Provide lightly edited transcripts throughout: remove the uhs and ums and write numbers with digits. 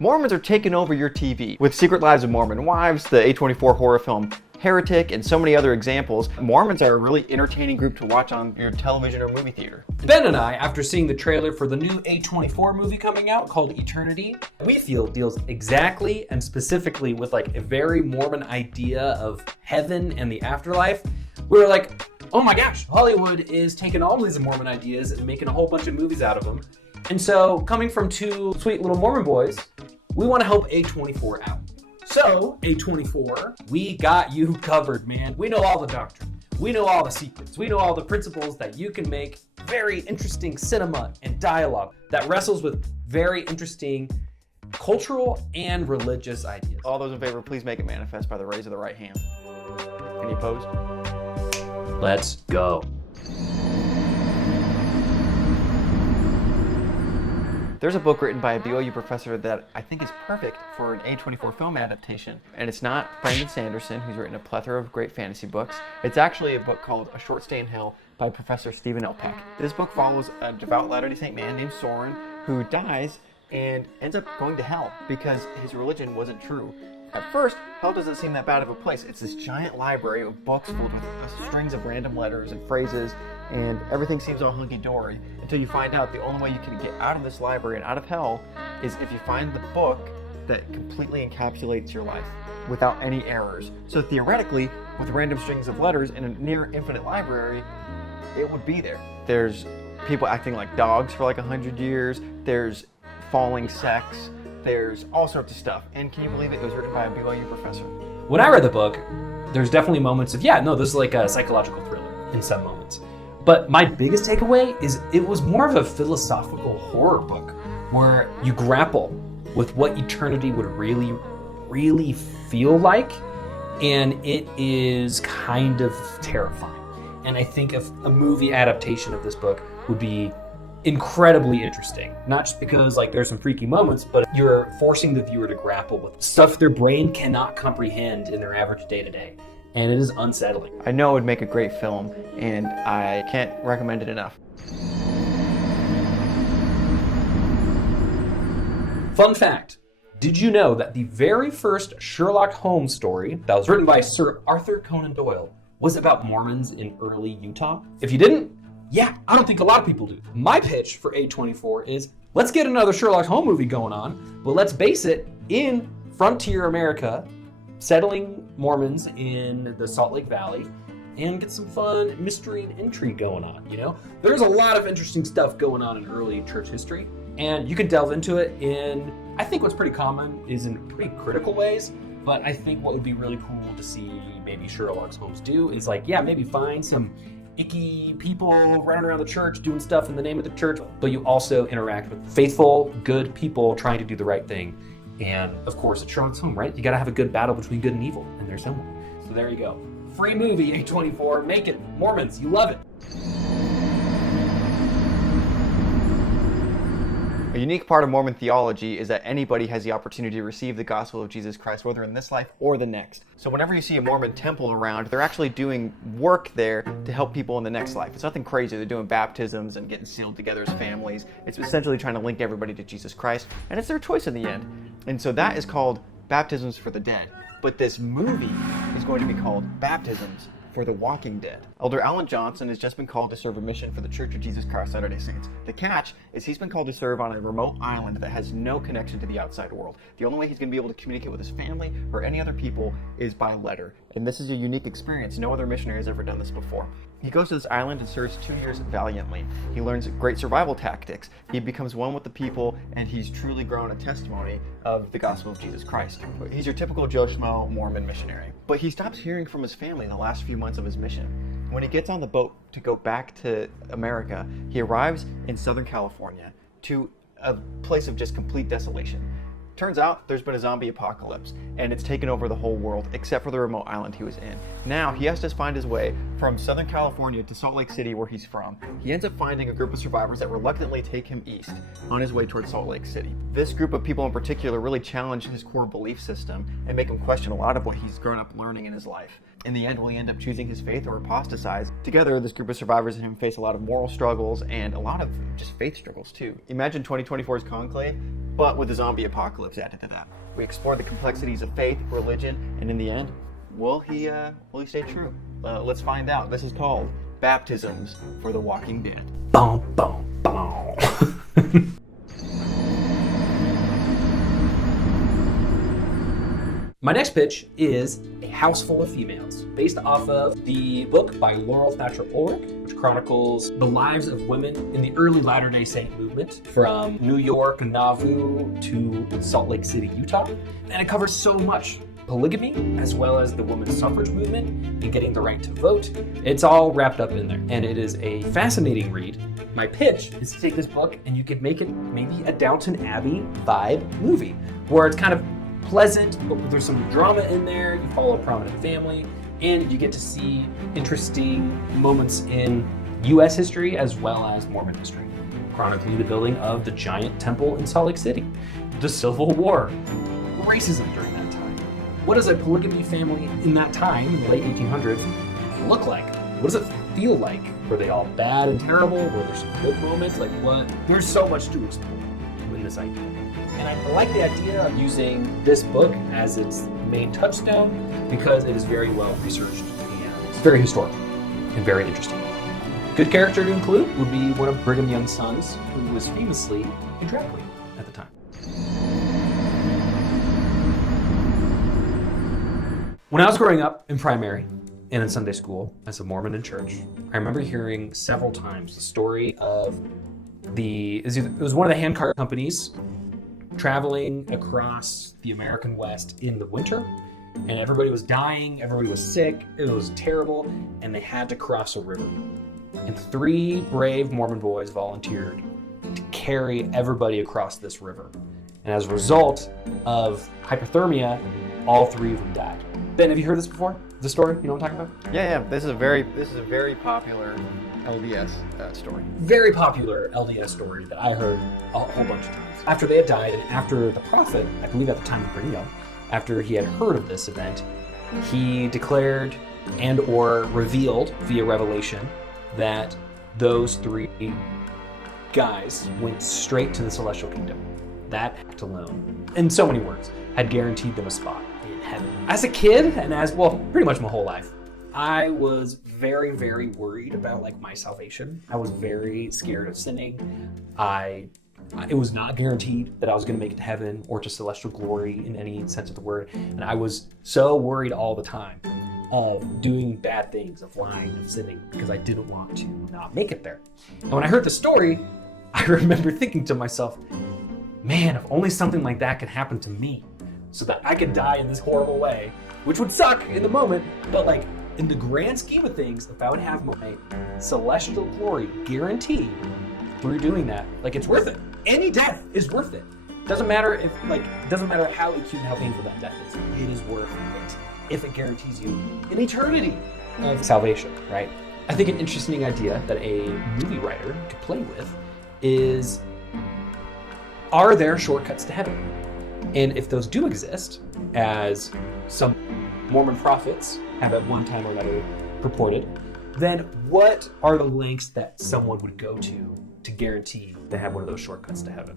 Mormons are taking over your TV. With Secret Lives of Mormon Wives, the A24 horror film Heretic, and so many other examples, Mormons are a really entertaining group to watch on your television or movie theater. Ben and I, after seeing the trailer for the new A24 movie coming out called Eternity, we feel deals exactly and specifically with like a very Mormon idea of heaven and the afterlife. We were like, oh my gosh, Hollywood is taking all these Mormon ideas and making a whole bunch of movies out of them. And so, coming from two sweet little Mormon boys, we want to help A24 out. So, A24, we got you covered, man. We know all the doctrine. We know all the secrets. We know all the principles that you can make very interesting cinema and dialogue that wrestles with very interesting cultural and religious ideas. All those in favor, please make it manifest by the raise of the right hand. Any opposed? Let's go. There's a book written by a BYU professor that I think is perfect for an A24 film adaptation. And it's not Brandon Sanderson, who's written a plethora of great fantasy books. It's actually a book called A Short Stay in Hell by Professor Stephen L. Peck. This book follows a devout Latter-day Saint man named Soren who dies and ends up going to hell because his religion wasn't true. At first, hell doesn't seem that bad of a place. It's this giant library of books filled with strings of random letters and phrases, and everything seems all hunky-dory until you find out the only way you can get out of this library and out of hell is if you find the book that completely encapsulates your life without any errors. So theoretically, with random strings of letters in a near infinite library, it would be there. There's people acting like dogs for like 100 years. There's falling sex. There's all sorts of stuff. And can you believe it was written by a BYU professor? When I read the book, there's definitely moments of, this is like a psychological thriller in some moments. But my biggest takeaway is it was more of a philosophical horror book where you grapple with what eternity would really, really feel like. And it is kind of terrifying. And I think if a movie adaptation of this book would be incredibly interesting, not just because there's some freaky moments, but you're forcing the viewer to grapple with stuff their brain cannot comprehend in their average day-to-day, and it is unsettling. I know it would make a great film, and I can't recommend it enough. Fun fact, did you know that the very first Sherlock Holmes story that was written by Sir Arthur Conan Doyle was about Mormons in early Utah? If you didn't, I don't think a lot of people do. My pitch for A24 is, let's get another Sherlock Holmes movie going on, but let's base it in frontier America, settling Mormons in the Salt Lake Valley, and get some fun mystery and intrigue going on, There's a lot of interesting stuff going on in early church history, and you can delve into it in, I think what's pretty common is in pretty critical ways, but I think what would be really cool to see maybe Sherlock Holmes do is maybe find some icky people running around the church doing stuff in the name of the church, but you also interact with faithful, good people trying to do the right thing. And of course, it's Sherlock Holmes, right? You gotta have a good battle between good and evil, and there's someone. So there you go. Free movie, A24, make it. Mormons, you love it. A unique part of Mormon theology is that anybody has the opportunity to receive the gospel of Jesus Christ, whether in this life or the next. So whenever you see a Mormon temple around, they're actually doing work there to help people in the next life. It's nothing crazy. They're doing baptisms and getting sealed together as families. It's essentially trying to link everybody to Jesus Christ, and it's their choice in the end. And so that is called Baptisms for the Dead. But this movie is going to be called Baptisms for the Walking Dead. Elder Alan Johnson has just been called to serve a mission for the Church of Jesus Christ Latter-day Saints. The catch is he's been called to serve on a remote island that has no connection to the outside world. The only way he's going to be able to communicate with his family or any other people is by letter. And this is a unique experience. No other missionary has ever done this before. He goes to this island and serves 2 years valiantly. He learns great survival tactics. He becomes one with the people, and he's truly grown a testimony of the gospel of Jesus Christ. He's your typical Joe Schmo Mormon missionary. But he stops hearing from his family in the last few months of his mission. When he gets on the boat to go back to America, he arrives in Southern California to a place of just complete desolation. Turns out there's been a zombie apocalypse, and it's taken over the whole world except for the remote island he was in. Now he has to find his way from Southern California to Salt Lake City, where he's from. He ends up finding a group of survivors that reluctantly take him east on his way towards Salt Lake City. This group of people in particular really challenge his core belief system and make him question a lot of what he's grown up learning in his life. In the end, will he end up choosing his faith or apostatize? Together, this group of survivors and him face a lot of moral struggles and a lot of just faith struggles too. Imagine 2024's Conclave, but with a zombie apocalypse added to that. We explore the complexities of faith, religion, and in the end, will he stay true? Let's find out. This is called Baptisms for the Walking Dead. Boom, boom, boom. My next pitch is A House Full of Females, based off of the book by Laurel Thatcher Ulrich, which chronicles the lives of women in the early Latter-day Saint movement from New York, Nauvoo to Salt Lake City, Utah. And it covers so much. Polygamy, as well as the women's suffrage movement and getting the right to vote. It's all wrapped up in there. And it is a fascinating read. My pitch is to take this book and you could make it maybe a Downton Abbey vibe movie, where it's kind of pleasant, but there's some drama in there. You follow a prominent family, and you get to see interesting moments in U.S. history as well as Mormon history, chronicling the building of the giant temple in Salt Lake City, the Civil War, racism during that time. What does a polygamy family in that time, in the late 1800s, look like? What does it feel like? Were they all bad and terrible? Were there some good moments? Like what? There's so much to explore in this idea. And I like the idea of using this book as its main touchstone because it is very well researched and it's very historical and very interesting. Good character to include would be one of Brigham Young's sons, who was famously a drag queen at the time. When I was growing up in primary and in Sunday school as a Mormon in church, I remember hearing several times the story of it was one of the handcart companies traveling across the American West in the winter, and everybody was dying, everybody was sick, it was terrible, and they had to cross a river. And 3 brave Mormon boys volunteered to carry everybody across this river. And as a result of hypothermia, all 3 of them died. Ben, have you heard this before? The story? You know what I'm talking about? Yeah. This is a very popular LDS story. Very popular LDS story that I heard a whole bunch of times. After they had died, and after the prophet, I believe at the time of Brigham Young, after he had heard of this event, he declared and or revealed via revelation that those 3 guys went straight to the celestial kingdom. That act alone, in so many words, had guaranteed them a spot in heaven. As a kid, and pretty much my whole life, I was very, very worried about my salvation. I was very scared of sinning. It was not guaranteed that I was going to make it to heaven or to celestial glory in any sense of the word. And I was so worried all the time of doing bad things, of lying, of sinning, because I didn't want to not make it there. And when I heard the story, I remember thinking to myself, man, if only something like that could happen to me, so that I could die in this horrible way, which would suck in the moment, but in the grand scheme of things, if I would have my celestial glory guaranteed through doing that, it's worth it. Any death is worth it. Doesn't matter how acute and how painful that death is. It is worth it if it guarantees you an eternity of salvation, right? I think an interesting idea that a movie writer could play with is, are there shortcuts to heaven? And if those do exist, as some Mormon prophets have at one time or another purported, then what are the lengths that someone would go to guarantee to have one of those shortcuts to heaven?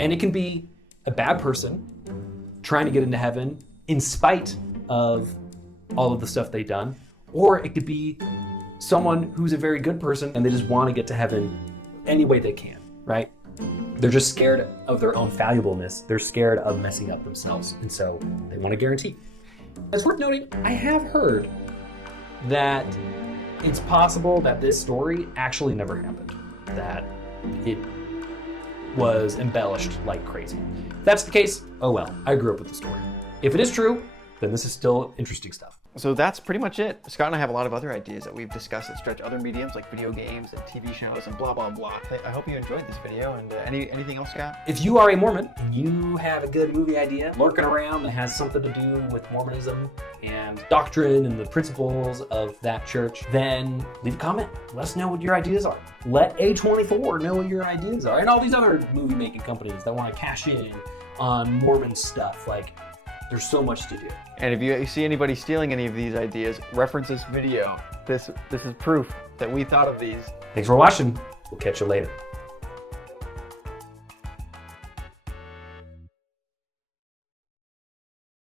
And it can be a bad person trying to get into heaven in spite of all of the stuff they've done, or it could be someone who's a very good person and they just want to get to heaven any way they can, right? They're just scared of their own valuableness. They're scared of messing up themselves, and so they want to guarantee. It's worth noting, I have heard that it's possible that this story actually never happened, that it was embellished like crazy. If that's the case, oh well, I grew up with the story. If it is true, then this is still interesting stuff. So that's pretty much it. Scott and I have a lot of other ideas that we've discussed that stretch other mediums like video games and TV shows and blah, blah, blah. I hope you enjoyed this video. And anything else, Scott? If you are a Mormon and you have a good movie idea lurking around that has something to do with Mormonism and doctrine and the principles of that church, then leave a comment. Let us know what your ideas are. Let A24 know what your ideas are. And all these other movie making companies that want to cash in on Mormon stuff. There's so much to do. And if you see anybody stealing any of these ideas, reference this video. This is proof that we thought of these. Thanks for watching. We'll catch you later.